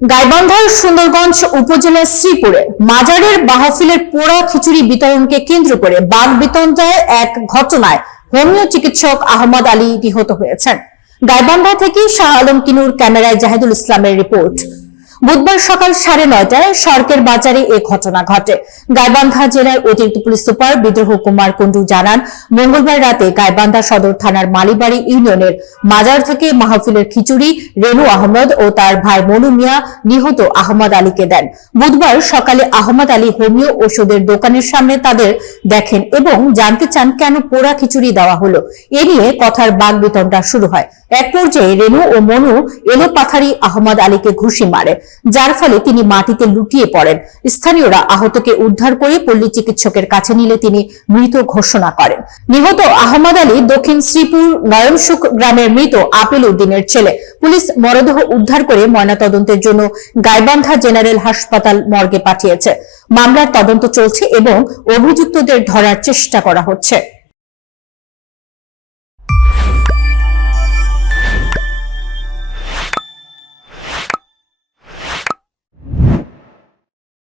গাইবান্ধার সুন্দরগঞ্জ উপজেলার শ্রীপুরে মাজারের মাহফিলের পোড়া খিচুড়ি বিতরণকে কেন্দ্র করে বাকবিতণ্ডায় এক ঘটনায় হোমিও চিকিৎসক আহমদ আলী নিহত হয়েছেন। গাইবান্ধা থেকে শাহ আলম কিনুর ক্যামেরায় জাহিদুল ইসলামের রিপোর্ট। বুধবার সকাল 9:30টায় সড়কের বাজারে এ ঘটনা ঘটে। গাইবান্ধা জেলার অতিরিক্ত পুলিশ সুপার বিদ্রোহ কুমার কুন্ডু জানান, মঙ্গলবার রাতে গাইবান্ধা সদর থানার মালিবাড়ি ইউনিয়নের মাজার থেকে মাহফিলের খিচুড়ি রেনু আহমদ ও তার ভাই মনু মিয়া নিহত আহমদ আলীকে দেন। বুধবার সকালে আহমদ আলী হোমিও ওষুধের দোকানের সামনে তাদের দেখেন এবং জানতে চান কেন পোড়া খিচুড়ি দেওয়া হলো। এ নিয়ে কথার বাকবিতণ্ডা শুরু হয়। এক পর্যায়ে রেনু ও মনু এলোপাথারি আহমদ আলীকে ঘুষি মারে, যার ফলে তিনি মাটিতে লুটিয়ে পড়েন। স্থানীয়রা আহতকে উদ্ধার করে পল্লী চিকিৎসকের কাছে নিলে তিনি মৃত ঘোষণা করেন। নিহত আহমদ আলী দক্ষিণ শ্রীপুর নয়নসুখ গ্রামের মৃত আপিল উদ্দিনের ছেলে। পুলিশ মরদেহ উদ্ধার করে ময়নাতদন্তের জন্য গাইবান্ধা জেনারেল হাসপাতাল মর্গে পাঠিয়েছে। মামলার তদন্ত চলছে এবং অভিযুক্তদের ধরার চেষ্টা করা হচ্ছে।